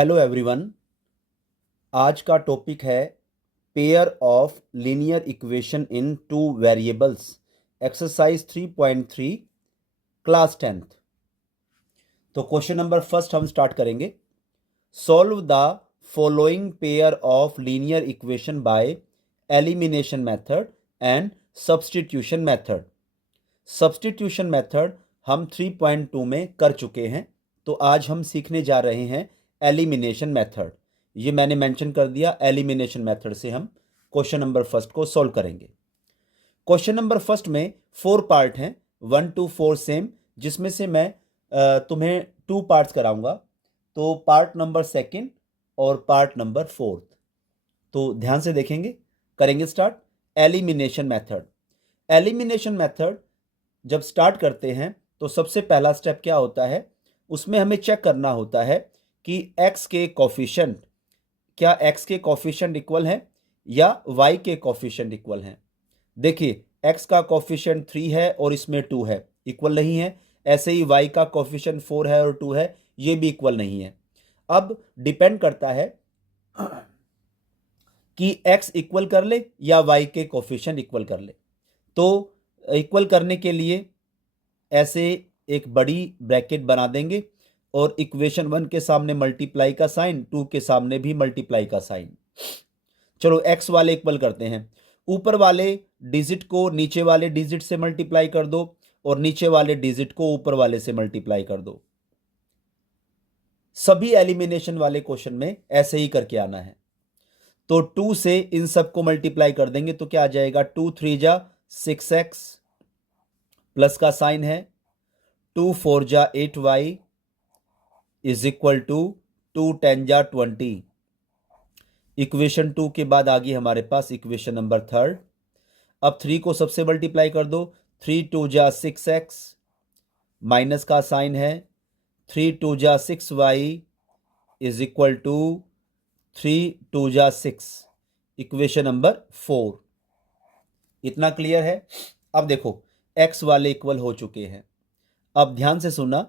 Hello everyone. आज का topic है pair of linear equation in two variables, exercise 3.3, class 10th। तो question number first हम start करेंगे। Solve the following pair of linear equation by elimination method and substitution method. Substitution method हम 3.2 में कर चुके हैं, तो आज हम सीखने जा रहे हैं एलिमिनेशन मेथड। ये मैंने मेंशन कर दिया, एलिमिनेशन मेथड से हम क्वेश्चन नंबर फर्स्ट को सॉल्व करेंगे। क्वेश्चन नंबर फर्स्ट में 4 पार्ट हैं, 1 to 4 सेम, जिसमें से मैं तुम्हें 2 पार्ट्स कराऊंगा। तो पार्ट नंबर सेकंड और पार्ट नंबर फोर्थ, तो ध्यान से देखेंगे। करेंगे start. Elimination method. Elimination method जब स्टार्ट करते हैं तो सबसे पहला स्टेप क्या होता है, उसमें हमें चेक करना होता है कि x के कोफिशिएंट, क्या x के कोफिशिएंट इक्वल हैं या y के कोफिशिएंट इक्वल हैं। देखिए, x का कोफिशिएंट 3 है और इसमें 2 है, इक्वल नहीं है। ऐसे ही y का कोफिशिएंट 4 है और 2 है, ये भी इक्वल नहीं है। अब डिपेंड करता है कि x इक्वल कर ले या y के कोफिशिएंट इक्वल कर ले। तो इक्वल करने के लिए ऐसे एक बड़ी ब्रैकेट बना देंगे और इक्वेशन 1 के सामने मल्टीप्लाई का साइन, 2 के सामने भी मल्टीप्लाई का साइन। चलो x वाले इक्वल करते हैं। ऊपर वाले डिजिट को नीचे वाले डिजिट से मल्टीप्लाई कर दो और नीचे वाले डिजिट को ऊपर वाले से मल्टीप्लाई कर दो। सभी एलिमिनेशन वाले क्वेश्चन में ऐसे ही करके आना है। तो 2 से इन सबको मल्टीप्लाई कर देंगे तो क्या आ जाएगा, 2 3 जा 6x, प्लस का साइन है, 2 4 जा 8y इज इक्वल टू 2 10 जा 20। इक्वेशन 2 के बाद आ गई हमारे पास इक्वेशन नंबर थर्ड। अब 3 को सबसे मल्टीप्लाई कर दो, 3 2 जा 6x, माइनस का साइन है, 3 2 जा 6y इज इक्वल टू 3 2 जा 6। Equation number 4। इतना क्लियर है। अब देखो, x वाले इक्वल हो चुके हैं। अब ध्यान से सुना,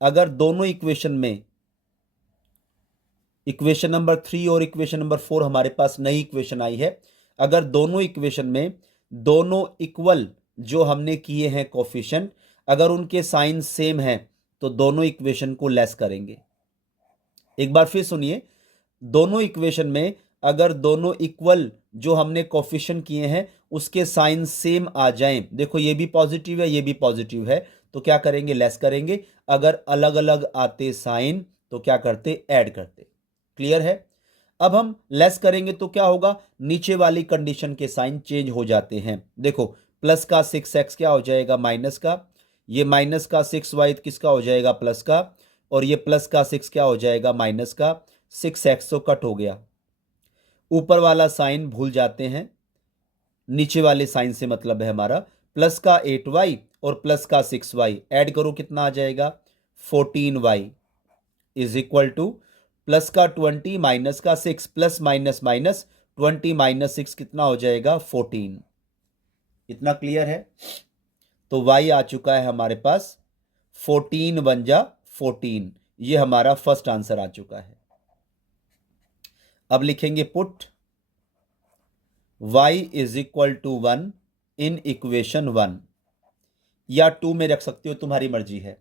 अगर दोनों इक्वेशन में इक्वेशन नंबर 3 और इक्वेशन नंबर 4 हमारे पास नई इक्वेशन आई है, अगर दोनों इक्वेशन में दोनों इक्वल जो हमने किए हैं कोफिशिएंट, अगर उनके साइन सेम हैं तो दोनों इक्वेशन को लेस करेंगे। एक बार फिर सुनिए, दोनों इक्वेशन में अगर दोनों इक्वल जो हमने कोफिशिएंट किए हैं उसके साइन सेम आ जाएं, देखो ये भी पॉजिटिव है ये भी पॉजिटिव है, तो क्या करेंगे, लेस करेंगे। अगर अलग अलग आते साइन तो क्या करते, ऐड करते। क्लियर है। अब हम लेस करेंगे तो क्या होगा, नीचे वाली कंडीशन के साइन चेंज हो जाते हैं। देखो, प्लस का 6x क्या हो जाएगा, माइनस का, ये माइनस का 6y किसका हो जाएगा, प्लस का, और ये प्लस का 6 क्या हो जाएगा, माइनस का। 6x तो कट हो गया, ऊपर वाला साइन भूल जाते हैं, नीचे वाले साइन से मतलब है हमारा। प्लस का 8y और प्लस का 6y ऐड करो, कितना आ जाएगा, 14y is equal two plus का 20 माइनस का 6, प्लस माइनस माइनस 20 माइनस 6 कितना हो जाएगा, 14। इतना क्लियर है। तो y आ चुका है हमारे पास 14 1 जा 14। ये हमारा फर्स्ट आंसर आ चुका है। अब लिखेंगे put y is equal to 1 in equation 1, या 2 में रख सकते हो, तुम्हारी मर्जी है।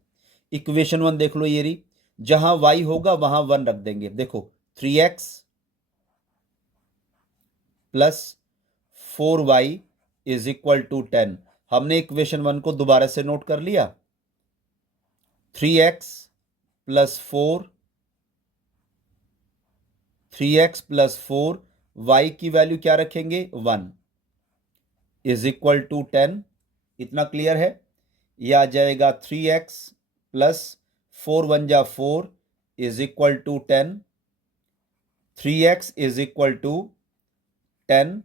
इक्वेशन 1 देख लो, ये रही, जहां y होगा वहां 1 रख देंगे। देखो, 3x plus 4y is equal to 10। हमने इक्वेशन 1 को दोबारा से नोट कर लिया। 3x plus 4, 3x plus 4, y की वैल्यू क्या रखेंगे, 1 इज इक्वल टू 10। इतना क्लियर है। यह आ जाएगा 3x प्लस 4 1 जा 4 is equal to 10। 3x is equal to 10,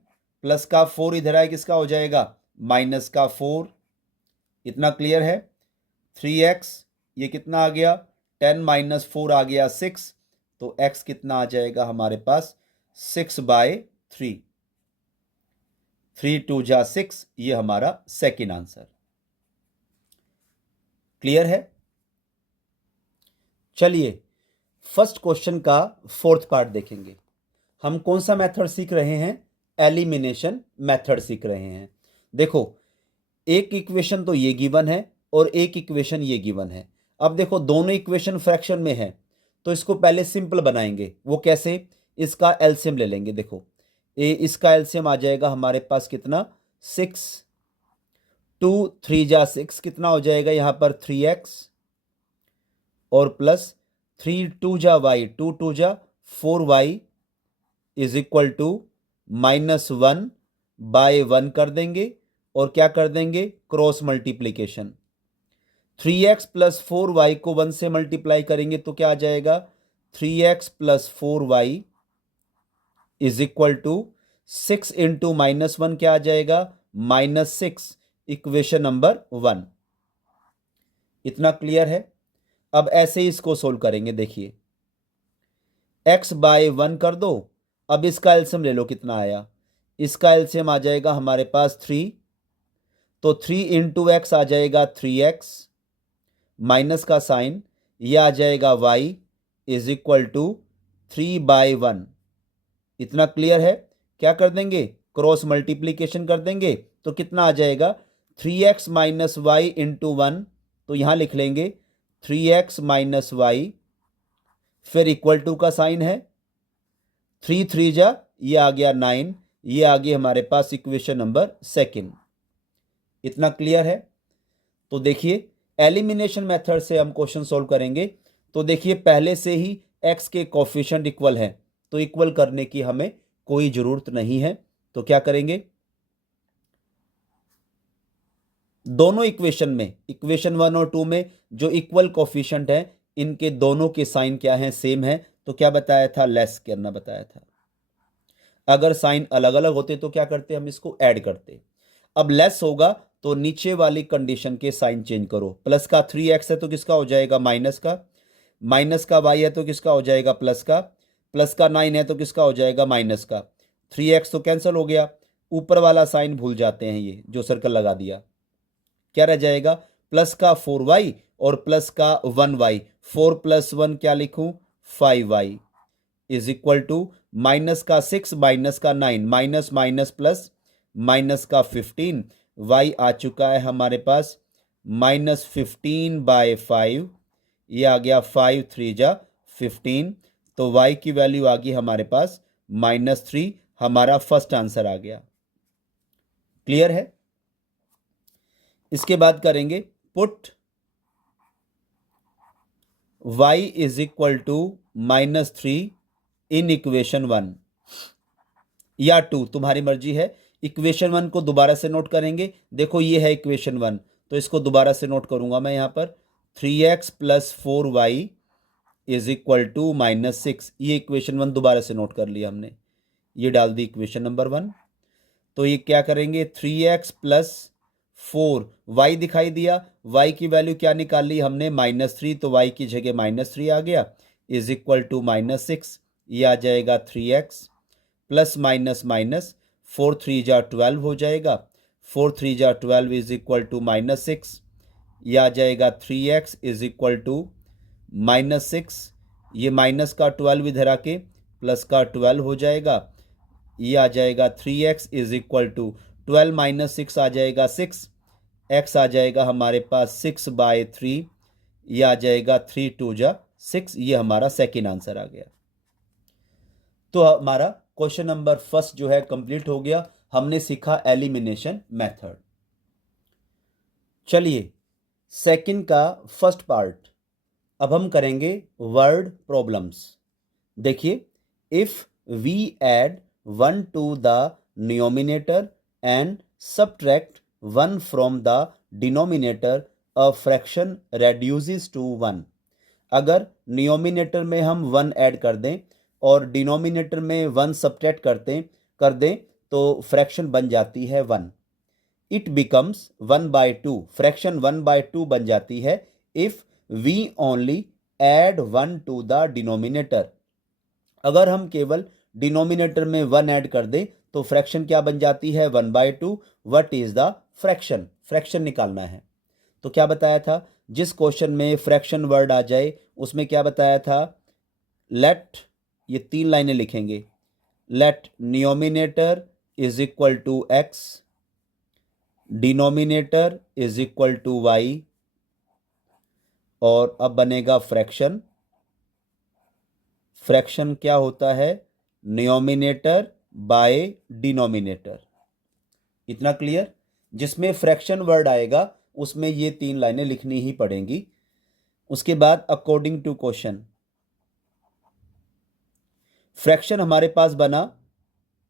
plus का 4 इधर आए किसका हो जाएगा, माइनस का 4। इतना क्लियर है। 3x ये कितना आ गया, 10 माइनस 4 आ गया 6, तो x कितना आ जाएगा हमारे पास, 6/3। 3 2 जा 6, ये हमारा सेकेंड आंसर। क्लियर है। चलिए फर्स्ट क्वेश्चन का फोर्थ पार्ट देखेंगे। हम कौन सा मेथड सीख रहे हैं? एलिमिनेशन मेथड सीख रहे हैं। देखो, एक इक्वेशन तो ये गिवन है और एक इक्वेशन ये गिवन है। अब देखो, दोनों इक्वेशन फ्रैक्शन में है, तो इसको पहले सिंपल बनाएंगे। वो कैसे? इसका एलसीएम ले लेंगे। देखो, इसका एलसीएम आ जाएगा हमारे पास कितना? 6, 2 3 जा 6, कितना हो जाएगा यहाँ पर? 3x, और प्लस 3 2 जा y, 2 2 जा 4y इज इक्वल टू -1/1 कर देंगे, और क्या कर देंगे? Cross multiplication. 3x plus 4y को 1 से मल्टीप्लाई करेंगे तो क्या आ जाएगा? 3x plus 4y is equal to 6 into -1, क्या आ जाएगा? -6, इक्वेशन नंबर 1। इतना क्लियर है? अब ऐसे ही इसको सोल्व करेंगे। देखिए, x/1 कर दो। अब इसका एलसीएम ले लो, कितना आया? इसका एलसीएम आ जाएगा हमारे पास 3, तो 3 इंटू एक्स आ जाएगा 3x, माइनस का साइन, यह आ जाएगा y इज इक्वल टू 3/1। इतना क्लियर है? क्या कर देंगे? क्रॉस मल्टीप्लीकेशन कर देंगे, तो कितना आ जाएगा? 3x माइनस वाई इंटू 1, तो यहां लिख लेंगे 3x माइनस वाई, फिर इक्वल टू का साइन है, 3 3 जा, ये आ गया 9, ये आ गई हमारे पास इक्वेशन नंबर 2। इतना क्लियर है? तो देखिए, एलिमिनेशन मेथड से हम क्वेश्चन सोल्व करेंगे। तो देखिए, पहले से ही x के कोफिशिएंट इक्वल है, तो इक्वल करने की हमें कोई जरूरत नहीं है। तो क्या करेंगे? दोनों इक्वेशन में, इक्वेशन 1 और 2 में जो इक्वल कोफिशिएंट है, इनके दोनों के साइन क्या हैं? सेम है। तो क्या बताया था? लेस करना बताया था। अगर साइन अलग अलग होते तो क्या करते? हम इसको ऐड करते। अब लेस होगा तो नीचे वाली कंडीशन के साइन चेंज करो। प्लस का 3x है तो किसका हो जाएगा? माइनस का। माइनस का y है तो किसका हो जाएगा? प्लस का। प्लस का 9 है तो किसका हो जाएगा? माइनस का। 3x तो कैंसिल हो गया। ऊपर वाला साइन भूल जाते हैं, ये जो सर्कल लगा दिया, क्या रह जाएगा? प्लस का 4y और प्लस का 1y। 4 + 1 क्या लिखूं? 5y is equal to minus का 6 माइनस का 9, माइनस माइनस प्लस, माइनस का 15, y आ चुका है हमारे पास -15/5, ये आ गया 5 3 जा 15, तो y की वैल्यू आ गई हमारे पास -3। हमारा फर्स्ट आंसर आ गया। क्लियर है? इसके बाद करेंगे put y is equal to -3 in equation 1 या 2, तुम्हारी मर्जी है। इक्वेशन 1 को दोबारा से नोट करेंगे। देखो, ये है इक्वेशन 1, तो इसको दोबारा से नोट करूंगा मैं यहां पर। 3x plus 4y is equal to -6, ये इक्वेशन 1 दोबारा से नोट कर लिया हमने, ये डाल दी इक्वेशन नंबर 1। तो ये क्या करेंगे? 3x प्लस 4, y दिखाई दिया, y की वैल्यू क्या निकाल ली हमने? -3, तो y की जगह -3 आ गया, इज इक्वल टू -6, ये आ जाएगा 3x प्लस माइनस माइनस, 4 3 जा 12 हो जाएगा, 4 3 जा 12 इज इक्वल टू -6, ये आ जाएगा 3x इज इक्वल टू -6, ये माइनस का 12 इधर आके प्लस का 12 हो जाएगा, ये आ जाएगा 3x is equal to 12 minus 6 आ जाएगा 6, x आ जाएगा हमारे पास 6/3, ये आ जाएगा 3 2 जा 6, ये हमारा सेकेंड आंसर आ गया। तो हमारा क्वेश्चन नंबर फर्स्ट जो है कंप्लीट हो गया। हमने सीखा एलिमिनेशन मेथड। चलिए, सेकंड का फर्स्ट पार्ट अब हम करेंगे वर्ड प्रॉब्लम्स। देखिए, if we add 1 to the numerator and subtract 1 from the denominator, a fraction reduces to 1। अगर न्यूमरेटर में हम 1 ऐड कर दें और डिनोमिनेटर में 1 सब्ट्रैक्ट कर दें तो फ्रैक्शन बन जाती है 1। इट बिकम्स 1/2, फ्रैक्शन 1/2 बन जाती है if we only add 1 to the denominator. अगर हम केवल डिनोमिनेटर में 1 ऐड कर दें तो फ्रैक्शन क्या बन जाती है? 1/2। What is the fraction? Fraction निकालना है। तो क्या बताया था? जिस क्वेश्चन में फ्रैक्शन वर्ड आ जाए उसमें क्या बताया था? लेट, ये 3 लाइनें लिखेंगे, let numerator is equal to X, denominator is equal to Y, और अब बनेगा फ्रैक्शन। फ्रैक्शन क्या होता है? Numerator by denominator. इतना क्लियर? जिसमें फ्रैक्शन वर्ड आएगा उसमें ये 3 लाइनें लिखनी ही पड़ेंगी। उसके बाद अकॉर्डिंग टू क्वेश्चन, फ्रैक्शन हमारे पास बना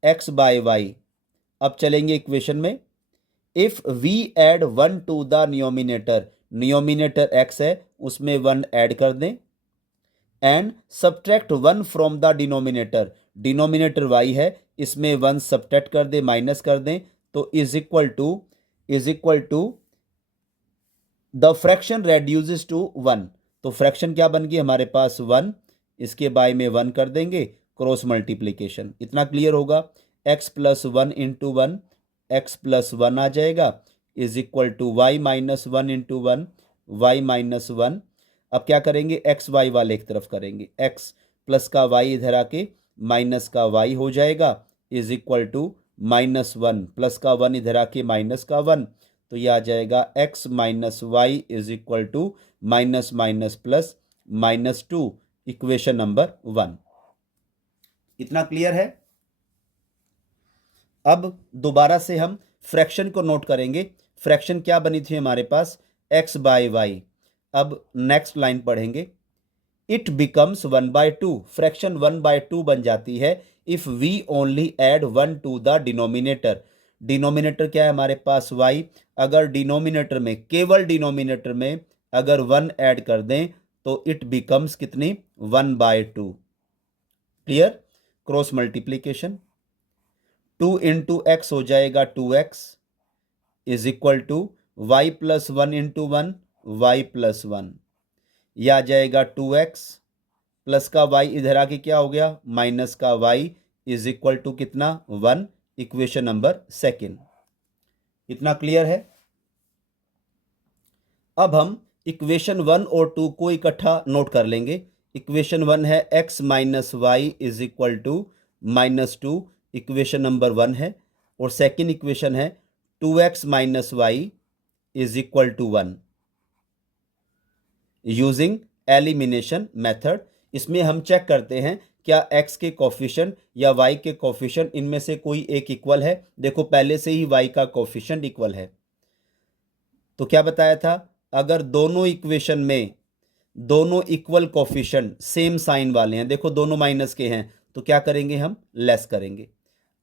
x बाय वाई। अब चलेंगे इक्वेशन में। If we add 1 to the numerator, numerator x है उसमें 1 ऐड कर दें, and subtract 1 from the denominator, denominator y है इसमें 1 सब्ट्रैक्ट कर दें, माइनस कर दें, तो is equal to the fraction reduces to 1। तो फ्रैक्शन क्या बन गई हमारे पास? 1, इसके बाय में 1 कर देंगे, क्रॉस मल्टीप्लीकेशन। इतना क्लियर होगा? x plus 1 into 1, X plus 1 आ जाएगा, is equal to Y minus 1 into 1, Y minus 1। अब क्या करेंगे? एक्स वाई वाले एक तरफ करेंगे, x प्लस का y इधर आके माइनस का y हो जाएगा, is equal to minus 1 plus का 1 इधर आके माइनस का 1, तो ये आ जाएगा x minus Y is equal to minus minus plus minus 2, equation number 1। इतना क्लियर है? अब दोबारा से हम फ्रैक्शन को नोट करेंगे। फ्रैक्शन क्या बनी थी हमारे पास? x by Y. अब नेक्स्ट लाइन पढ़ेंगे, इट बिकम्स 1/2, फ्रैक्शन 1/2 बन जाती है if we only add 1 to the denominator. Denominator क्या है हमारे पास? y। अगर डिनोमिनेटर में, केवल डिनोमिनेटर में अगर 1 ऐड कर दें तो इट बिकम्स कितनी? 1/2। Clear? Cross multiplication, 2 into X हो जाएगा 2x, is equal to Y plus 1 into 1, Y plus 1, यह आ जाएगा 2x प्लस का y इधर आके क्या हो गया? माइनस का y, इज इक्वल टू कितना? 1, इक्वेशन नंबर 2। इतना क्लियर है? अब हम इक्वेशन 1 और 2 को इकट्ठा नोट कर लेंगे। इक्वेशन 1 है x minus Y is equal to -2, equation number 1 है। और सेकेंड इक्वेशन है 2x minus Y is equal to 1 using elimination method. इसमें हम चेक करते हैं क्या x के कोफिशिएंट या y के कोफिशिएंट इनमें से कोई एक इक्वल है। देखो पहले से ही y का कोफिशिएंट इक्वल है, तो क्या बताया था? अगर दोनों इक्वेशन में दोनों इक्वल कोफिशिएंट सेम साइन वाले हैं, देखो दोनों माइनस के हैं, तो क्या करेंगे? हम लेस करेंगे।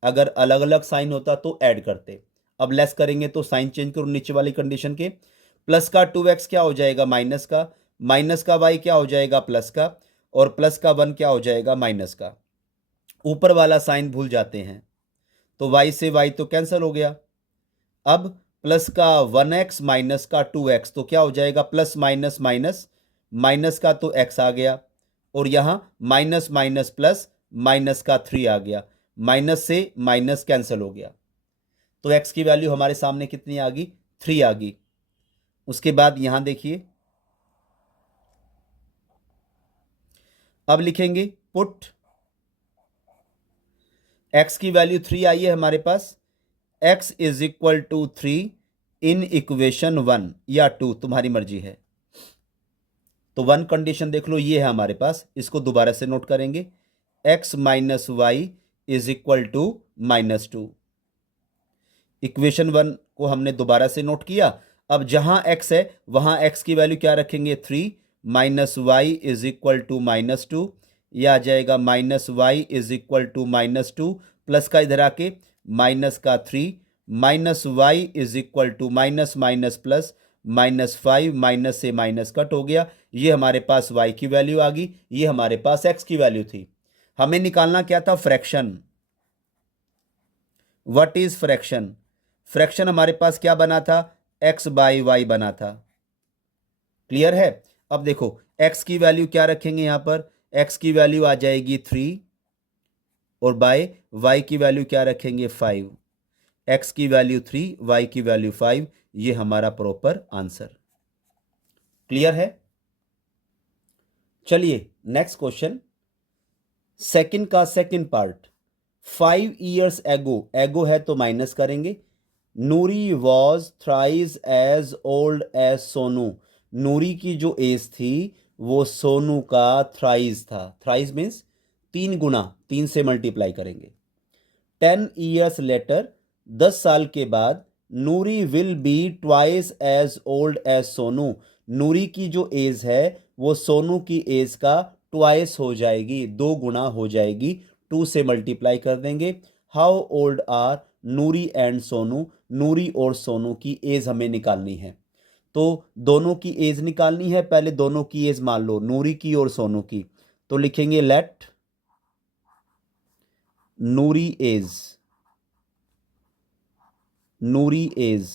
अगर अलग अलग साइन होता तो ऐड करते, अब लेस करेंगे तो साइन चेंज करो नीचे वाली कंडीशन के। प्लस का 2x क्या हो जाएगा? माइनस का, माइनस का y क्या हो जाएगा? प्लस का, और प्लस का 1 क्या हो जाएगा? माइनस का। ऊपर वाला साइन भूल जाते हैं, तो y से y तो कैंसिल हो गया। अब प्लस का 1x माइनस का 2x तो क्या हो जाएगा? प्लस माइनस माइनस, माइनस का तो x आ गया, और यहां माइनस माइनस प्लस, माइनस का 3 आ गया, माइनस से माइनस कैंसिल हो गया, तो x की वैल्यू हमारे सामने कितनी आ गई? 3 आ गई। उसके बाद यहां देखिए, अब लिखेंगे पुट x की वैल्यू 3 आई है हमारे पास, x is equal to 3 in equation 1 या 2, तुम्हारी मर्जी है। तो 1 कंडीशन देख लो, ये है हमारे पास, इसको दोबारा से नोट करेंगे, x minus Y is equal to -2। Equation 1 को हमने दोबारा से नोट किया। अब जहां x है वहां x की वैल्यू क्या रखेंगे? 3 minus Y is equal to -2, यह आ जाएगा minus Y is equal to -2, plus का इधर आके माइनस का 3, minus Y is equal to minus minus plus -5, minus से माइनस कट हो गया, ये हमारे पास y की वैल्यू आ गई, ये हमारे पास x की वैल्यू थी। हमें निकालना क्या था? Fraction. What is fraction? Fraction हमारे पास क्या बना था? x बाई वाई बना था। क्लियर है? अब देखो x की वैल्यू क्या रखेंगे यहां पर? x की वैल्यू आ जाएगी 3, और बाय y की वैल्यू क्या रखेंगे? 5। x की वैल्यू 3, y की वैल्यू 5, ये हमारा प्रॉपर आंसर। क्लियर है? चलिए नेक्स्ट क्वेश्चन, सेकंड का second part, 5 years ago, ago है तो माइनस करेंगे। Noori was thrice as old as Sonu, Noori की जो एज थी वो सोनू का थ्राइस था। थ्राइस मीन्स 3 गुना, 3 से मल्टीप्लाई करेंगे। 10 years लेटर, 10 साल के बाद, Noori will be twice as old as Sonu, Noori की जो एज है वो सोनू की एज का ट्वाइस हो जाएगी, 2 गुना हो जाएगी। 2 से मल्टीप्लाई कर देंगे। How old are Noori and Sonu, Noori और सोनू की एज हमें निकालनी है। तो दोनों की एज निकालनी है, पहले दोनों की एज मान लो, नूरी की और सोनू की। तो लिखेंगे let Noori age, Noori age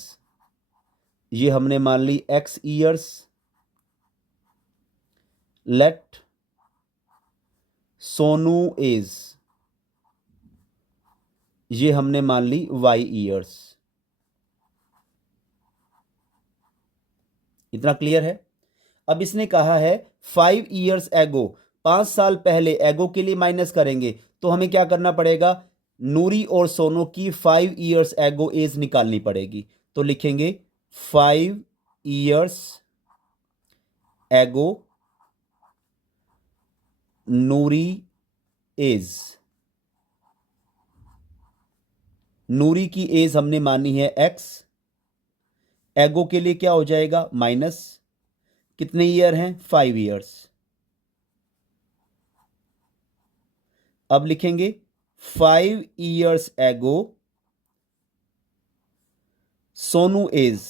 ये हमने मान ली x years, let Sonu age ये हमने मान ली y years। इतना क्लियर है। अब इसने कहा है 5 years एगो, 5 साल पहले, एगो के लिए माइनस करेंगे तो हमें क्या करना पड़ेगा, नूरी और सोनू की 5 years एगो एज निकालनी पड़ेगी। तो लिखेंगे 5 years एगो नूरी एज, नूरी की एज हमने मानी है x, एगो के लिए क्या हो जाएगा माइनस, कितने ईयर हैं 5 years। अब लिखेंगे 5 years एगो सोनू एज,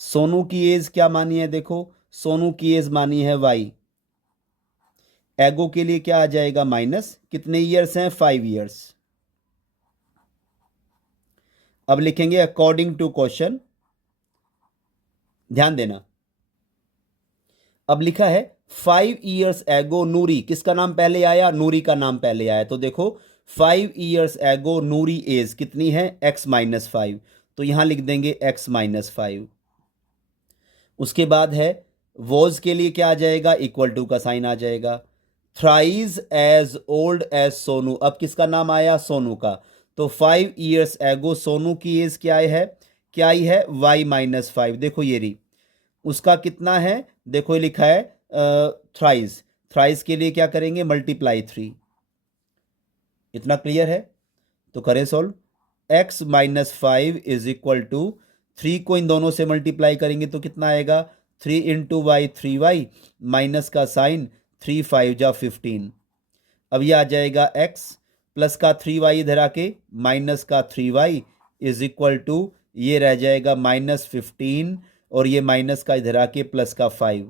सोनू की एज क्या मानी है, देखो सोनू की एज मानी है y, एगो के लिए क्या आ जाएगा माइनस, कितने ईयर्स हैं 5 years। अब लिखेंगे अकॉर्डिंग टू क्वेश्चन, ध्यान देना। अब लिखा है 5 years एगो नूरी, किसका नाम पहले आया, नूरी का नाम पहले आया। तो देखो 5 years एगो नूरी एज कितनी है x-5, तो यहां लिख देंगे x-5। उसके बाद है वॉज के लिए क्या आ जाएगा, इक्वल टू का साइन आ जाएगा। Thrice as old as Sonu, अब किसका नाम आया, सोनू का। तो 5 years एगो सोनू की एज क्या है, क्या आई है y-5, देखो ये रही। उसका कितना है, देखो ये लिखा है थ्राइज, थ्राइज के लिए क्या करेंगे मल्टीप्लाई 3। इतना क्लियर है। तो करें solve, x-5 is equal to 3 को इन दोनों से मल्टीप्लाई करेंगे तो कितना आएगा, 3 इंटू वाई 3y, माइनस का साइन, 3×5 = 15। अब ये आ जाएगा x, प्लस का 3y इधर आके माइनस का 3y इज इक्वल टू, ये रह जाएगा -15, और ये माइनस का इधर आके प्लस का 5।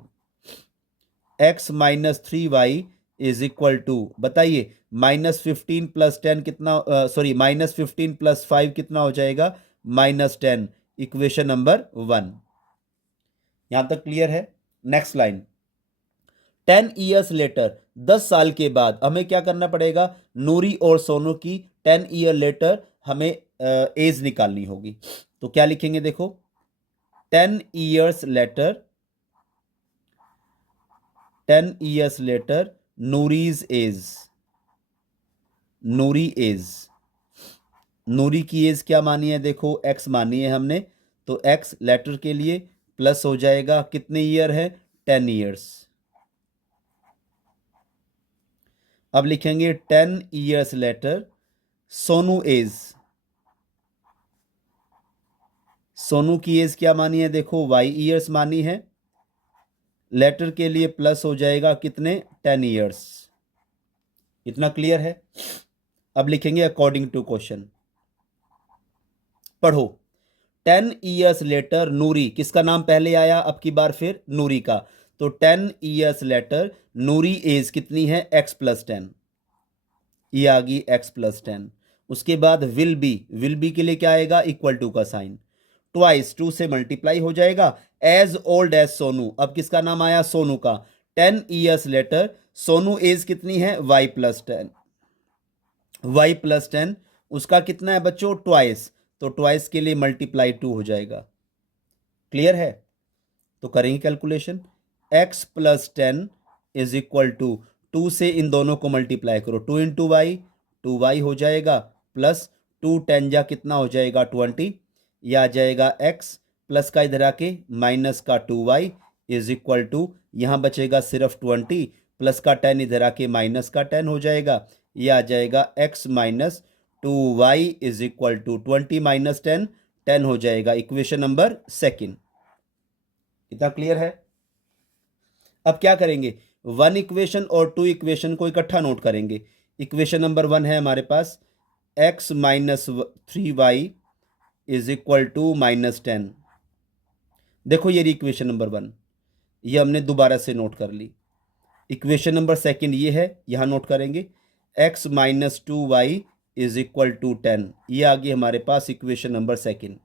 x-3y इज इक्वल टू, बताइए -15 + 10 कितना, सॉरी -15 + 5 कितना हो जाएगा, -10। Equation number 1। यहां तक क्लियर है। नेक्स्ट लाइन, 10 years लेटर, 10 साल के बाद हमें क्या करना पड़ेगा, नूरी और सोनू की 10 year लेटर हमें एज निकालनी होगी। तो क्या लिखेंगे, देखो 10 years later, 10 years later Noori's age, Noori age, Noori की एज क्या मानी है, देखो x मानी है हमने, तो x लेटर के लिए प्लस हो जाएगा, कितने ईयर है 10 years। अब लिखेंगे 10 years later Sonu age, Sonu की एज क्या मानी है, देखो y years मानी है, लेटर के लिए प्लस हो जाएगा कितने 10 years। इतना क्लियर है। अब लिखेंगे अकॉर्डिंग टू क्वेश्चन, पढ़ो 10 years लेटर नूरी, किसका नाम पहले आया, अब की बार फिर नूरी का। तो 10 years लेटर नूरी एज कितनी है x+10, ये आ गई x+10। उसके बाद विल बी, विल बी के लिए क्या आएगा, इक्वल टू का साइन, ट्वाइस 2 से मल्टीप्लाई हो जाएगा, एज ओल्ड एज सोनू, अब किसका नाम आया, सोनू का। 10 years लेटर सोनू एज कितनी है y+10, y+10 उसका कितना है बच्चों, ट्वाइस, तो ट्वाइस के लिए मल्टीप्लाई 2 हो जाएगा। क्लियर है। तो करेंगे calculation, x+10 is equal to 2 से इन दोनों को मल्टीप्लाई करो, 2 इंटू वाई, 2y हो जाएगा, प्लस 2 10 जा कितना हो जाएगा 20, ये आ जाएगा x, प्लस का इधर आके माइनस का 2y इज इक्वल टू, यहाँ बचेगा सिर्फ 20, प्लस का 10 इधर आके माइनस का 10 हो जाएगा, ये आ जाएगा x minus 2y is equal to 20 minus 10, 10 हो जाएगा। Equation number second. इतना क्लियर है? अब क्या करेंगे, 1 इक्वेशन और 2 इक्वेशन को इकट्ठा नोट करेंगे। इक्वेशन नंबर 1 है हमारे पास x minus 3y is equal to minus 10। देखो ये इक्वेशन नंबर 1, ये हमने दोबारा से नोट कर ली। इक्वेशन नंबर सेकंड ये है, यहाँ नोट करेंगे x minus 2y is equal to 10, ये आ गई हमारे पास equation number second.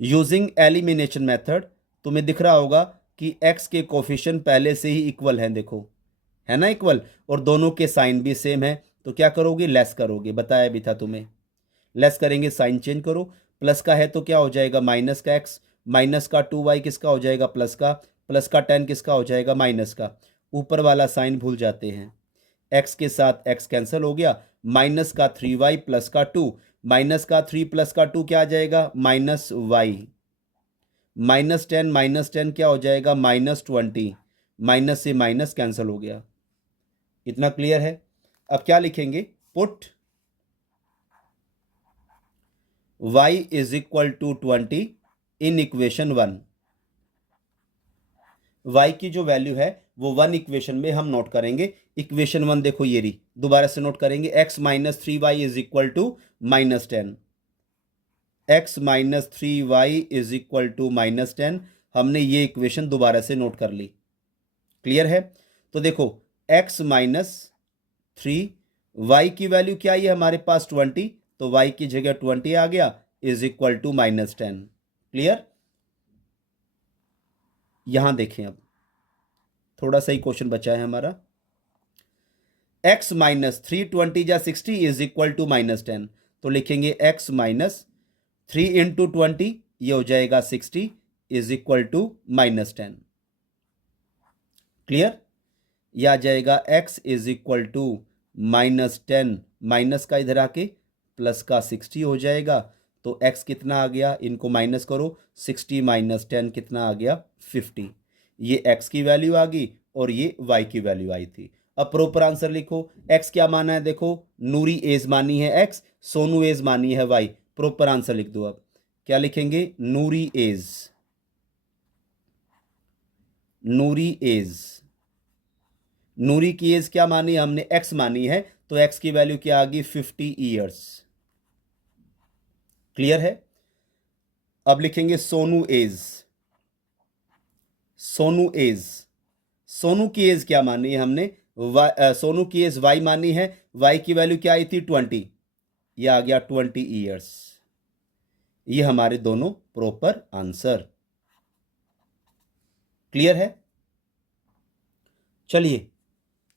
Using elimination method तुम्हें दिख रहा होगा कि x के कोफिशिएंट पहले से ही इक्वल हैं, देखो है ना इक्वल, और दोनों के साइन भी सेम है, तो क्या करोगे, लेस करोगे, बताया भी था तुम्हें। लेस करेंगे, साइन चेंज करो, प्लस का है तो क्या हो जाएगा माइनस का x, माइनस का 2y किसका हो जाएगा प्लस का, प्लस का 10 किसका हो जाएगा माइनस का, ऊपर वाला साइन भूल जाते हैं, x के साथ x कैंसिल हो गया, माइनस का 3y प्लस का 2, माइनस का 3 प्लस का 2 क्या आ जाएगा माइनस y, माइनस 10 क्या हो जाएगा -20, माइनस से माइनस कैंसिल हो गया। इतना क्लियर है? अब क्या लिखेंगे, put y is equal to 20 in equation 1। y की जो वैल्यू है वो 1 इक्वेशन में हम नोट करेंगे। इक्वेशन 1 देखो ये रही, दोबारा से नोट करेंगे, x minus 3y is equal to -10, x minus 3y is equal to -10। हमने ये इक्वेशन दोबारा से नोट कर ली। क्लियर है? तो देखो x माइनस 3, y की वैल्यू क्या है हमारे पास 20, तो y की जगह 20 आ गया इज इक्वल टू -10। क्लियर? यहां देखें, अब थोड़ा सा ही क्वेश्चन बचा है हमारा, x माइनस 3 20 जा 60 इज इक्वल टू -10, तो लिखेंगे x माइनस 3 इंटू 20, ये हो जाएगा 60 इज इक्वल टू -10। क्लियर? यह आ जाएगा x is equal to -10, minus का इधर आके प्लस का 60 हो जाएगा, तो x कितना आ गया, इनको माइनस करो, 60 माइनस 10 कितना आ गया 50। ये x की वैल्यू आ गई और ये y की वैल्यू आई थी। अब प्रॉपर आंसर लिखो, x क्या माना है, देखो नूरी एज मानी है x, सोनू एज मानी है y। प्रॉपर आंसर लिख दो। अब क्या लिखेंगे, नूरी एज, नूरी एज, नूरी की एज क्या मानी है हमने, x मानी है, तो x की वैल्यू क्या आ गई 50 ईयर्स। क्लियर है? अब लिखेंगे सोनू एज, सोनू एज, सोनू की एज क्या मानी है हमने, सोनू की एज y मानी है, y की वैल्यू क्या आई थी 20, यह आ गया 20 ईयर्स। ये हमारे दोनों प्रॉपर आंसर। क्लियर है? चलिए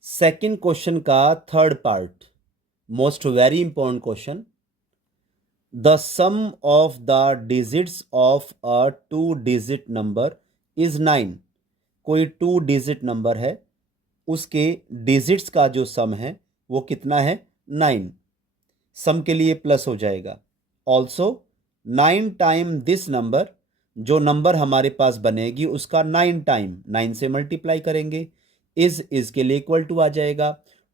सेकंड क्वेश्चन का third part, most very important question. The sum of the digits of a 2 digit number is 9। कोई 2 डिजिट नंबर है, उसके डिजिट्स का जो सम है वो कितना है 9। सम के लिए प्लस हो जाएगा। ऑल्सो 9 टाइम दिस नंबर, जो नंबर हमारे पास बनेगी उसका 9 टाइम 9 से मल्टीप्लाई करेंगे, इज के लिए इक्वल टू आ जाएगा,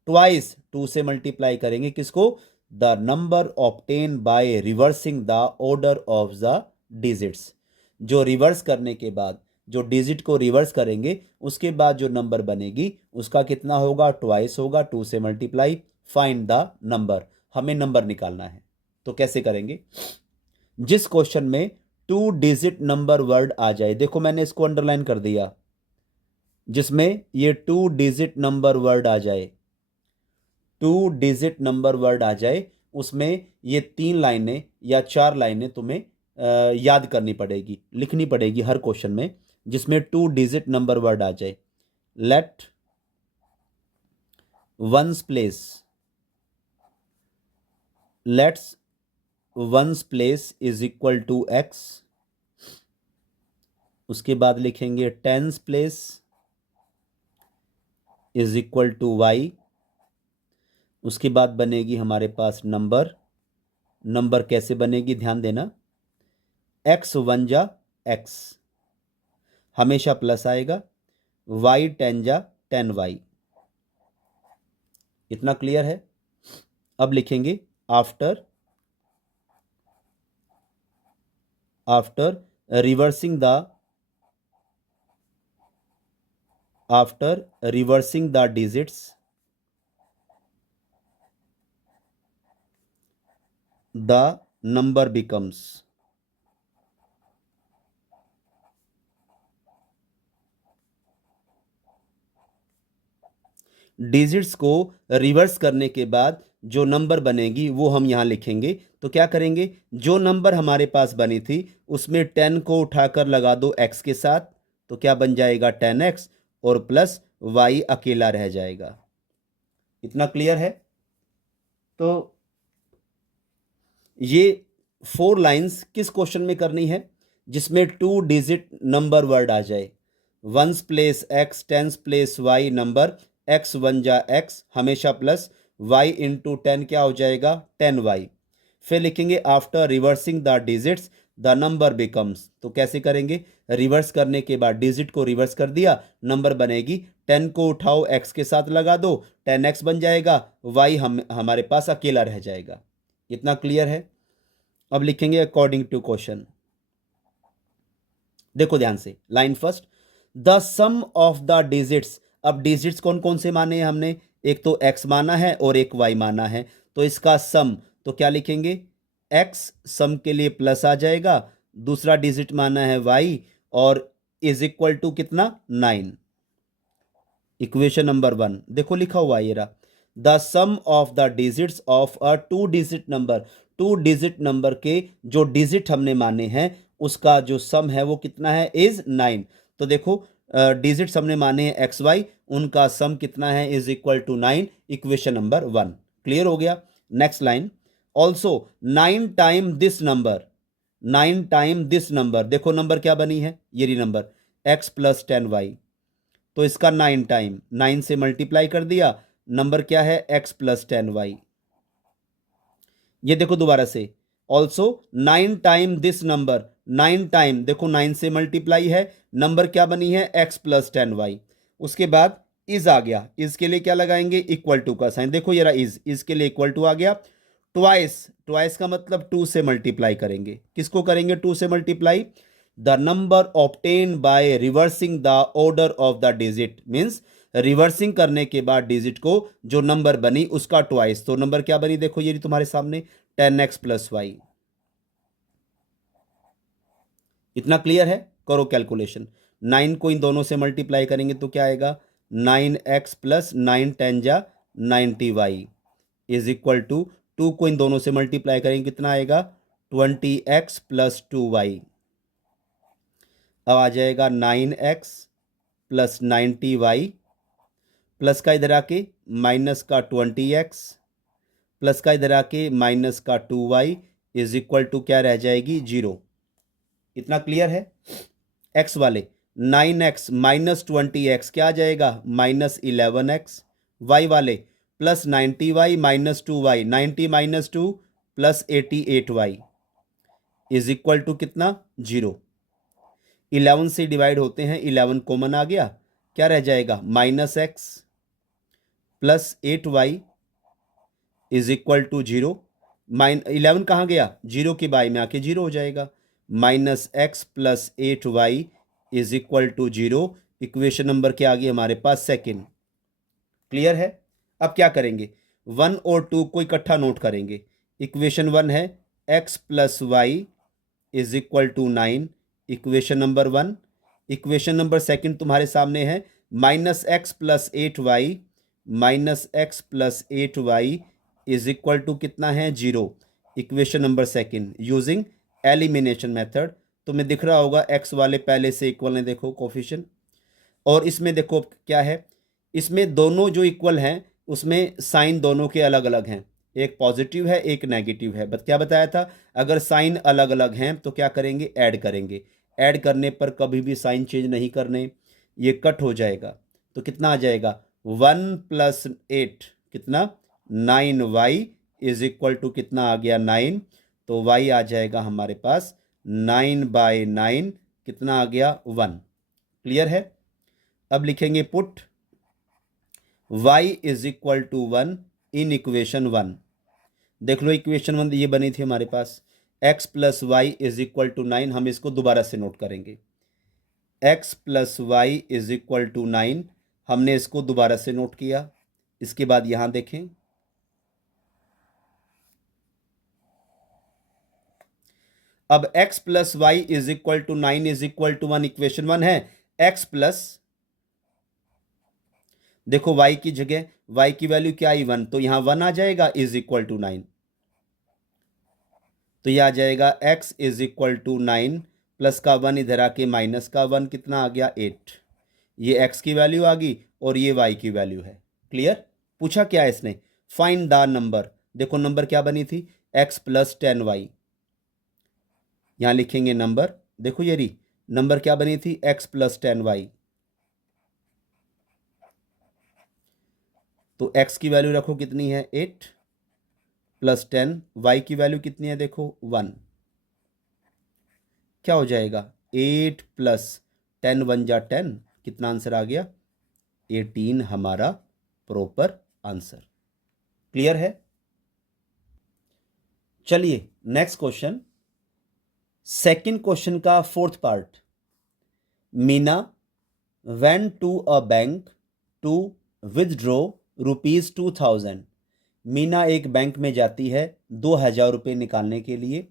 ट्वाइस 2 से मल्टीप्लाई करेंगे किसको, the number obtain by reversing the order of the digits. जो रिवर्स करने के बाद, जो डिजिट को रिवर्स करेंगे उसके बाद जो नंबर बनेगी उसका कितना होगा, ट्वाइस होगा, 2 से मल्टीप्लाई, फाइंड द नंबर। हमें नंबर निकालना है, तो कैसे करेंगे, जिस क्वेश्चन में 2 डिजिट नंबर वर्ड आ जाए, देखो मैंने इसको अंडरलाइन कर दिया, जिसमें ये 2 डिजिट नंबर वर्ड आ जाए, 2 डिजिट नंबर वर्ड आ जाए, उसमें ये 3 लाइनें या 4 लाइनें तुम्हें याद करनी पड़ेगी, लिखनी पड़ेगी हर क्वेश्चन में, जिसमें 2 डिजिट नंबर वर्ड आ जाए। Let ones place, let's ones place is equal to x, उसके बाद लिखेंगे tens place is equal to y. उसके बाद बनेगी हमारे पास नंबर। नंबर कैसे बनेगी ध्यान देना, एक्स वन जा एक्स, हमेशा प्लस आएगा, वाई टेन जा टेन वाई। इतना क्लियर है। अब लिखेंगे after reversing the digits, the number becomes। Digits को रिवर्स करने के बाद जो नंबर बनेगी वो हम यहां लिखेंगे। तो क्या करेंगे, जो नंबर हमारे पास बनी थी उसमें 10 को उठाकर लगा दो x के साथ, तो क्या बन जाएगा 10x, और प्लस y अकेला रह जाएगा। इतना क्लियर है। तो ये 4 लाइंस किस क्वेश्चन में करनी है, जिसमें 2 डिजिट नंबर वर्ड आ जाए। Ones place x, tens place y number, x one जा x, हमेशा प्लस y इंटू 10 क्या हो जाएगा 10y। फिर लिखेंगे after reversing the digits the number becomes. तो कैसे करेंगे, रिवर्स करने के बाद डिजिट को रिवर्स कर दिया, नंबर बनेगी, 10 को उठाओ x के साथ लगा दो, 10x बन जाएगा, y हमारे पास अकेला रह जाएगा। इतना क्लियर है। अब लिखेंगे अकॉर्डिंग टू क्वेश्चन। देखो ध्यान से, line first, the sum of the digits. अब डिजिट्स कौन कौन से माने हैं हमने, एक तो x माना है और एक y माना है, तो इसका सम, तो क्या लिखेंगे, x सम के लिए प्लस आ जाएगा, दूसरा डिजिट माना है y, और इज इक्वल टू कितना 9। इक्वेशन नंबर 1 देखो लिखा हुआ ये रहा, the sum of the digits of a 2 digit number. 2 digit number के जो डिजिट हमने माने हैं उसका जो सम है वो कितना है, इज 9। तो देखो डिजिट्स हमने माने हैं एक्स वाई, उनका सम कितना है, is equal to 9। Equation number 1 clear हो गया। Next line, also 9 time this number. 9 time this number, देखो नंबर क्या बनी है, ये रही नंबर x प्लस 10y, तो इसका 9 टाइम 9 से मल्टीप्लाई कर दिया, नंबर क्या है x प्लस 10y। ये देखो दोबारा से, also 9 time this number, 9 time देखो 9 से मल्टीप्लाई है, नंबर क्या बनी है x प्लस 10y। उसके बाद इज आ गया, इज के लिए क्या लगाएंगे, इक्वल टू का साइन, देखो ये रहा इज के लिए इक्वल टू आ गया। ट्वाइस, ट्वाइस का मतलब 2 से मल्टीप्लाई करेंगे, किसको करेंगे 2 से multiply, the number obtain by reversing the order of the digit, means reversing करने के बाद डिजिट को जो नंबर बनी उसका ट्वाइस। तो नंबर क्या बनी, देखो ये तुम्हारे सामने 10x प्लस वाई। इतना क्लियर है। करो कैलकुलेशन, 9 को इन दोनों से मल्टीप्लाई करेंगे तो क्या आएगा, 9x प्लस 9 10 जा 90y इज इक्वल टू 2 को इन दोनों से मल्टीप्लाई करेंगे कितना आएगा, 20x प्लस 2y। अब आ जाएगा 9x प्लस 90y, प्लस का इधर आके माइनस का 20x, प्लस का इधर आके माइनस का 2y इज इक्वल टू क्या रह जाएगी 0। इतना क्लियर है। x वाले 9x माइनस 20x क्या आ जाएगा, माइनस 11x। y वाले plus 90y minus 2y, 90 minus 2 plus 88y is equal to कितना 0। 11 से डिवाइड होते हैं, 11 कॉमन आ गया, क्या रह जाएगा minus x plus 8y is equal to 0। 11 कहाँ गया, 0 के बाई में आके 0 हो जाएगा, minus x plus 8y is equal to 0। Equation number क्या आ गई हमारे पास, सेकेंड। क्लियर है। अब क्या करेंगे, 1 और 2 को इकट्ठा नोट करेंगे। इक्वेशन 1 है x plus y is equal to 9, equation number 1। Equation number second तुम्हारे सामने है minus x plus 8y, minus x plus 8y is equal to कितना है 0। Equation number second using elimination method. तुम्हें दिख रहा होगा x वाले पहले से इक्वल है, देखो कोफिशिएंट। और इसमें देखो क्या है, इसमें दोनों जो इक्वल हैं उसमें साइन दोनों के अलग अलग हैं, एक पॉजिटिव है एक नेगेटिव है। बट क्या बताया था, अगर साइन अलग अलग हैं तो क्या करेंगे, ऐड करेंगे। ऐड करने पर कभी भी साइन चेंज नहीं करने, ये कट हो जाएगा, तो कितना आ जाएगा 1 + 8 कितना 9y इज इक्वल टू कितना आ गया 9। तो y आ जाएगा हमारे पास 9/9 कितना आ गया 1। क्लियर है। अब लिखेंगे put y is equal to 1 in equation 1। देख लो इक्वेशन 1 ये बनी थी हमारे पास x + y is equal to 9। हम इसको दोबारा से नोट करेंगे x + y is equal to 9। हमने इसको दोबारा से नोट किया। इसके बाद यहां देखें अब x + y is equal to 9 is equal to 1 equation 1 है। x प्लस देखो y की जगह y की वैल्यू क्या आई 1 तो यहां 1 आ जाएगा इज इक्वल टू 9। तो यह आ जाएगा x is equal to 9 plus का 1 इधर आके माइनस का 1 कितना आ गया 8। ये x की वैल्यू आ गई और ये y की वैल्यू है। क्लियर। पूछा क्या है इसने फाइंड द नंबर। देखो नंबर क्या बनी थी x + 10y। यहां लिखेंगे नंबर। देखो ये रही नंबर क्या बनी थी x + 10y। तो x की वैल्यू रखो कितनी है 8 + 10 y की वैल्यू कितनी है देखो 1। क्या हो जाएगा 8 + 10 1 जा 10 कितना आंसर आ गया 18 हमारा प्रॉपर आंसर। क्लियर है। चलिए नेक्स्ट क्वेश्चन सेकंड क्वेश्चन का fourth part. Meena went to a bank to withdraw ₹2000। Meena एक बैंक में जाती है 2000 रुपये निकालने के लिए।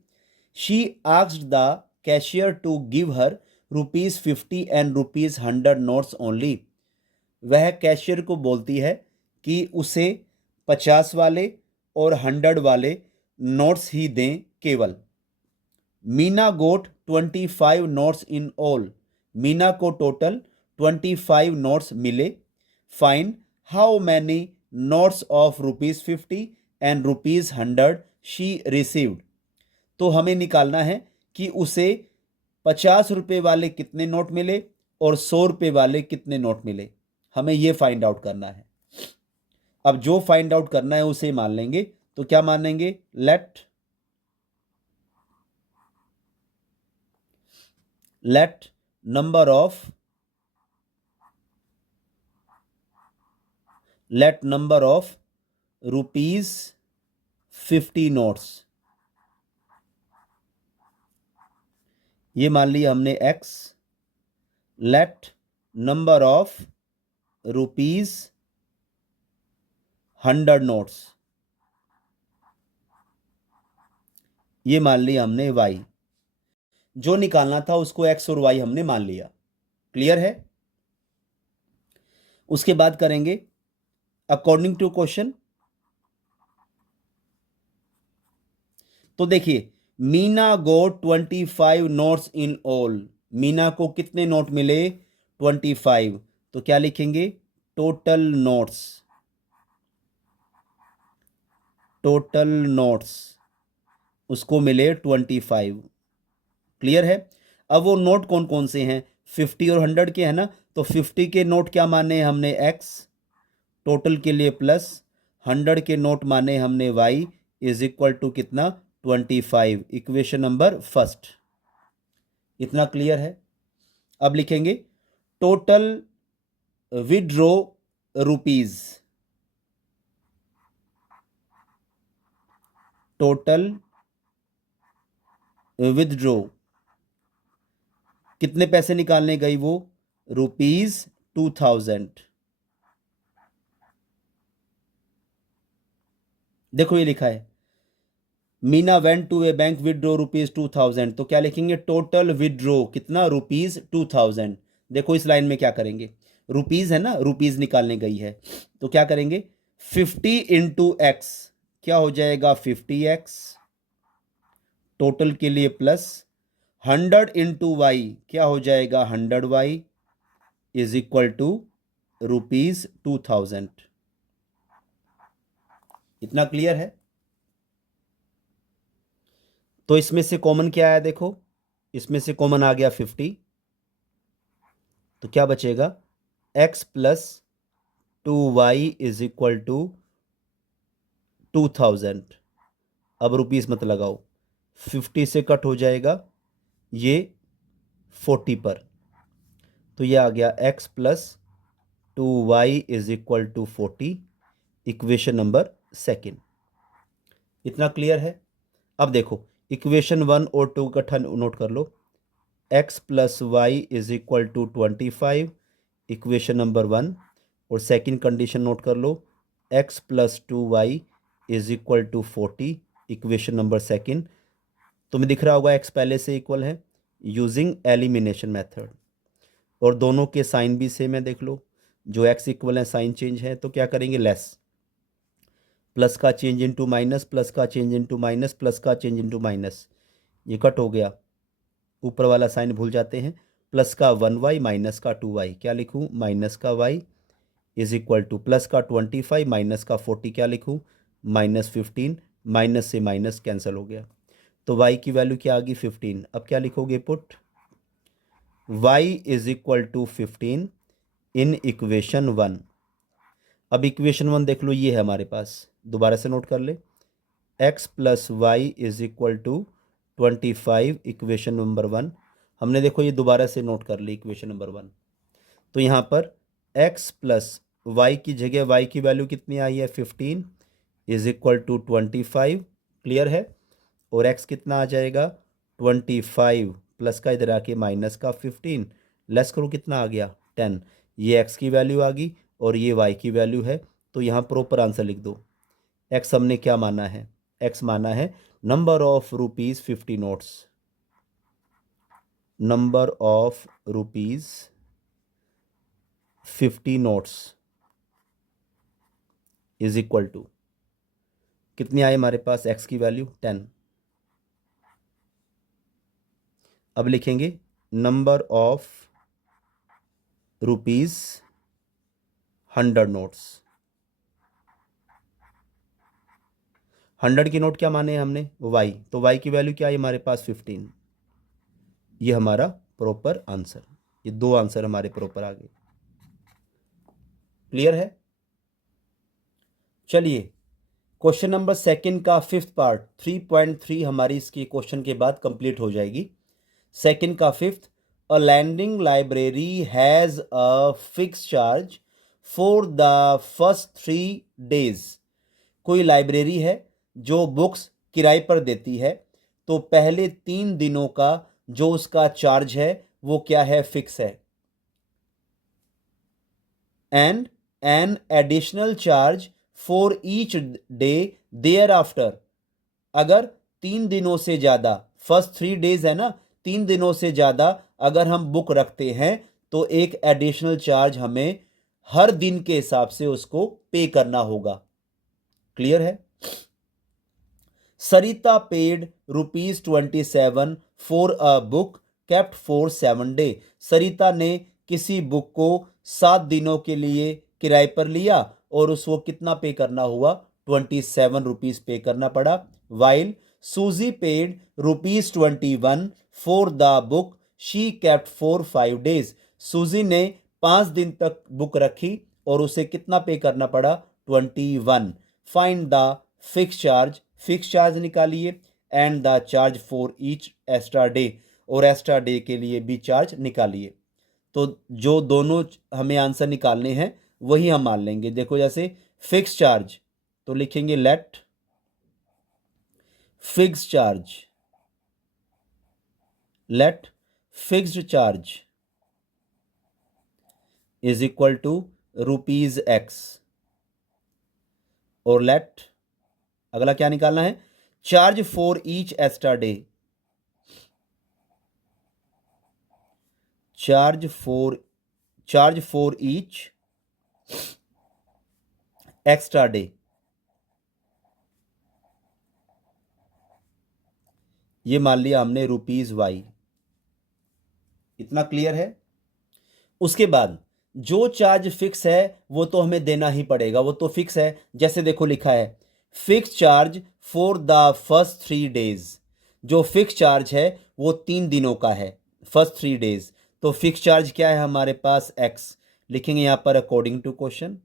She asked the cashier to give her ₹50 and ₹100 notes only. वह कैशियर को बोलती है कि उसे 50 वाले और 100 वाले नोट्स ही दें केवल। Meena got 25 notes in all. Meena को टोटल 25 नोट्स मिले। Find how many notes of ₹50 and ₹100 she received. तो हमें निकालना है कि उसे 50 रुपये वाले कितने नोट मिले और 100 रुपये वाले कितने नोट मिले। हमें यह फाइंड आउट करना है। अब जो फाइंड आउट करना है उसे मान लेंगे। तो क्या मानेंगे लेट number of ₹50 नोट्स। ये मान लिया हमने x। Let number of ₹100 notes ये मान लिया हमने y। जो निकालना था उसको x और y हमने मान लिया। क्लियर है। उसके बाद करेंगे अकॉर्डिंग टू क्वेश्चन। तो देखिए Meena got 25 notes in all. Meena को कितने नोट मिले 25। तो क्या लिखेंगे टोटल नोट्स उसको मिले 25। क्लियर है। अब वो नोट कौन कौन से हैं 50 और 100 के हैं ना। तो 50 के नोट क्या माने हमने x टोटल के लिए प्लस 100 के नोट माने हमने y इज इक्वल टू कितना 25। Equation number first. इतना क्लियर है। अब लिखेंगे total withdraw rupees. Total withdraw कितने पैसे निकालने गई वो ₹2000। देखो ये लिखा है Meena went to a bank withdraw ₹2000। तो क्या लिखेंगे टोटल विड्रॉ कितना ₹2000। देखो इस लाइन में क्या करेंगे रुपीज है ना रुपीज निकालने गई है। तो क्या करेंगे 50 × x क्या हो जाएगा 50x टोटल के लिए प्लस 100 × y क्या हो जाएगा 100y इज इक्वल टू ₹2000। इतना क्लियर है। तो इसमें से कॉमन क्या आया देखो इसमें से कॉमन आ गया 50। तो क्या बचेगा x + 2y is equal to 2000। अब रुपीस मत लगाओ, 50 से कट हो जाएगा ये 40 पर, तो ये आ गया x plus 2y is equal to 40, equation number second. इतना क्लियर है। अब देखो इक्वेशन 1 और 2 इकट्ठा नोट कर लो, x plus y is equal to 25, equation number 1, और सेकंड कंडीशन नोट कर लो, x plus 2y is equal to 40, equation number second. तुम्हें दिख रहा होगा x पहले से इक्वल है यूजिंग एलिमिनेशन मेथड, और दोनों के साइन भी सेम है। देख लो, जो x इक्वल है साइन चेंज है, तो क्या करेंगे, लेस, प्लस का चेंज इनटू माइनस, प्लस का चेंज इनटू माइनस, प्लस का चेंज इनटू माइनस, ये कट हो गया, ऊपर वाला साइन भूल जाते हैं। प्लस का 1y माइनस का 2y, क्या लिखूं, माइनस का y is equal two plus का 25 माइनस का 40, क्या लिखूं, माइनस 15, माइनस से माइनस कैंसिल हो गया, तो y की वैल्यू क्या आ गई, 15। अब क्या लिखोगे, put y is equal to 15 in equation 1। अब इक्वेशन 1 देख लो, ये है हमारे पास, दोबारा से नोट कर ले, x plus y is equal to 25, equation number 1। हमने देखो ये दोबारा से नोट कर ली इक्वेशन नंबर 1, तो यहाँ पर x प्लस वाई की जगह y की वैल्यू कितनी आई है, 15 इज इक्वल टू 25, क्लियर है। और x कितना आ जाएगा, 25 प्लस का इधर आके माइनस का 15, लेस करो कितना आ गया, 10। ये x की वैल्यू आ गई और ये y की वैल्यू है, तो यहाँ प्रॉपर आंसर लिख दो। x हमने क्या माना है, x माना है number of rupees 50 notes, number of rupees 50 notes is equal to, कितनी आई हमारे पास x की वैल्यू 10। अब लिखेंगे नंबर ऑफ रुपीज 100 नोट्स, 100 की नोट क्या माने हमने, y, तो y की वैल्यू क्या आई हमारे पास, 15। ये हमारा प्रॉपर आंसर, ये दो आंसर हमारे प्रॉपर आ गए, क्लियर है। चलिए क्वेश्चन नंबर सेकंड का फिफ्थ पार्ट 3.3 हमारी इसकी क्वेश्चन के बाद कंप्लीट हो जाएगी। सेकंड का fifth, a lending library has a fix charge for the first 3 days। कोई लाइब्रेरी है जो बुक्स किराए पर देती है, तो पहले 3 दिनों का जो उसका चार्ज है वो क्या है, फिक्स है। And an additional charge for each day thereafter. अगर 3 दिनों से ज्यादा, फर्स्ट 3 days है ना, 3 दिनों से ज्यादा अगर हम बुक रखते हैं तो एक एडिशनल चार्ज हमें हर दिन के हिसाब से उसको पे करना होगा, क्लियर है। Sarita paid ₹27 for a book kept for 7 days। Sarita ने किसी बुक को 7 दिनों के लिए किराए पर लिया और उसको कितना पे करना हुआ, 27 रुपीज पे करना पड़ा। वाइल सूजी paid ₹21 for the book she kept for 5 days। सूजी ने 5 दिन तक बुक रखी और उसे कितना पे करना पड़ा, 21। Find the fix charge, fix charge निकालिए, and the charge for each extra day, और एक्स्ट्रा डे के लिए भी चार्ज निकालिए। तो जो दोनों हमें आंसर निकालने हैं वही हम मान लेंगे। देखो जैसे फिक्स चार्ज, तो लिखेंगे let fix charge, let fixed charge is equal to ₹X, और लेट अगला क्या निकालना है, charge for each extra day, charge for each extra day. ये मान लिया हमने ₹Y। इतना क्लियर है। उसके बाद जो चार्ज फिक्स है वो तो हमें देना ही पड़ेगा, वो तो फिक्स है। जैसे देखो लिखा है fix charge for the first 3 days। जो फिक्स चार्ज है वो 3 दिनों का है, फर्स्ट 3 days। तो फिक्स चार्ज क्या है हमारे पास, x। लिखेंगे यहां पर according to question,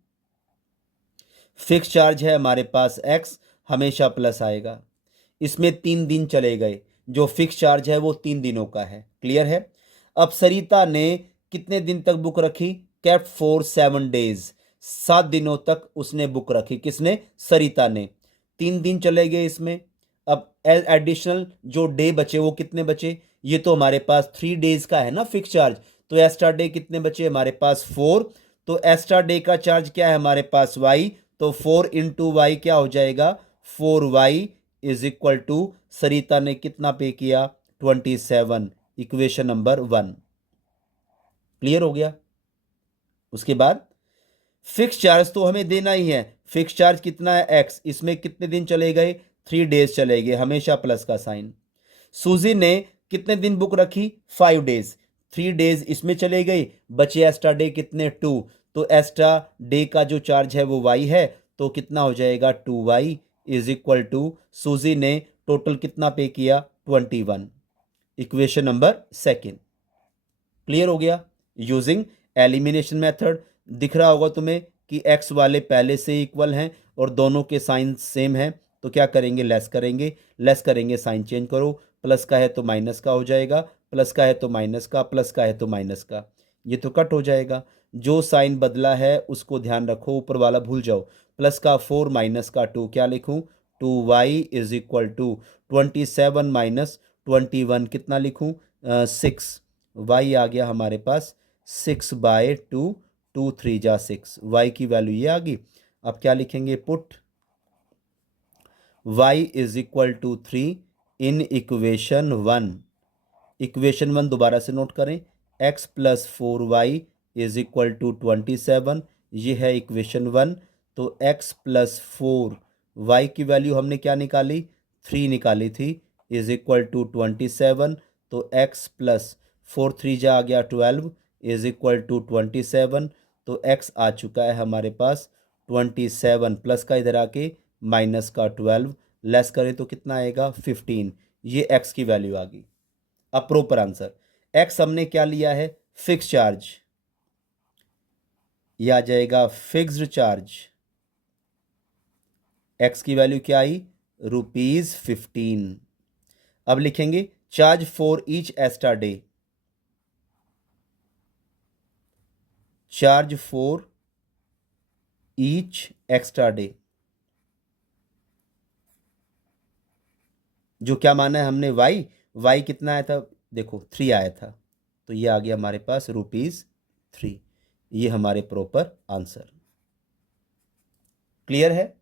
fix charge है हमारे पास x, हमेशा प्लस आएगा। इसमें 3 दिन चले गए, जो फिक्स चार्ज है वो 3 दिनों का है। क्लियर है। अब सरिता ने कितने दिन तक बुक रखी? केप्ट फॉर 7 डेज, 7 दिनों तक उसने बुक रखी। किसने? सरिता ने। 3 दिन चले गए इसमें। अब एडिशनल जो डे बचे वो कितने बचे? ये तो हमारे पास 3 डेज का है ना फिक्स चार्ज, तो एक्स्ट्रा डे कितने बचे हमारे पास? 4। तो एक्स्ट्रा डे का चार्ज क्या है हमारे पास? y। तो 4 इंटू वाई क्या हो जाएगा? 4y इज इक्वल टू, सरिता ने कितना पे किया? 27। Equation number 1। क्लियर हो गया। उसके बाद फिक्स चार्ज तो हमें देना ही है। फिक्स चार्ज कितना है? x। इसमें कितने दिन चले गए? 3 डेज चले गए, हमेशा प्लस का साइन। सूजी ने कितने दिन बुक रखी? 5 डेज। 3 डेज इसमें चले गए, बचे एक्स्ट्रा डे कितने? 2। तो एक्स्ट्रा डे का जो चार्ज है वो y है, तो कितना हो जाएगा? 2y इज इक्वल टू, सूजी ने टोटल कितना पे किया? 21। Equation number 2। क्लियर हो गया। Using elimination method. दिख रहा होगा तुम्हें कि x वाले पहले से इक्वल हैं और दोनों के साइन सेम हैं, तो क्या करेंगे? लेस करेंगे। लेस करेंगे, साइन चेंज करो। प्लस का है तो माइनस का हो जाएगा, प्लस का है तो माइनस का, प्लस का है तो माइनस का। ये तो कट हो जाएगा। जो साइन बदला है उसको ध्यान रखो, ऊपर वाला भूल जाओ। प्लस का 4 माइनस का 2, क्या लिखूं? 2y is equal to 27 minus 21, कितना लिखूं? 6। y आ गया हमारे पास 6/2, 2 3 जा 6, y की वैल्यू ये आ गई। अब क्या लिखेंगे? Put y is equal to 3 in equation 1। Equation 1 दोबारा से नोट करें। x plus 4y is equal to 27, ये है इक्वेशन 1। तो x प्लस 4y की वैल्यू हमने क्या निकाली? 3 निकाली थी, इज इक्वल टू 27। तो x प्लस 4 3 जा आ गया 12 इज इक्वल टू 27। तो x आ चुका है हमारे पास 27, प्लस का इधर आके माइनस का 12, लेस करें तो कितना आएगा? 15। ये x की वैल्यू आ गई। अब प्रॉपर आंसर। x हमने क्या लिया है? Fix charge. यह आ जाएगा फिक्स्ड चार्ज। x की वैल्यू क्या आई? ₹15। अब लिखेंगे charge for each extra day. Charge for each extra day, जो क्या माना है हमने? y कितना आया था? देखो 3 आया था, तो ये आ गया हमारे पास ₹3। ये हमारे प्रॉपर आंसर। क्लियर है।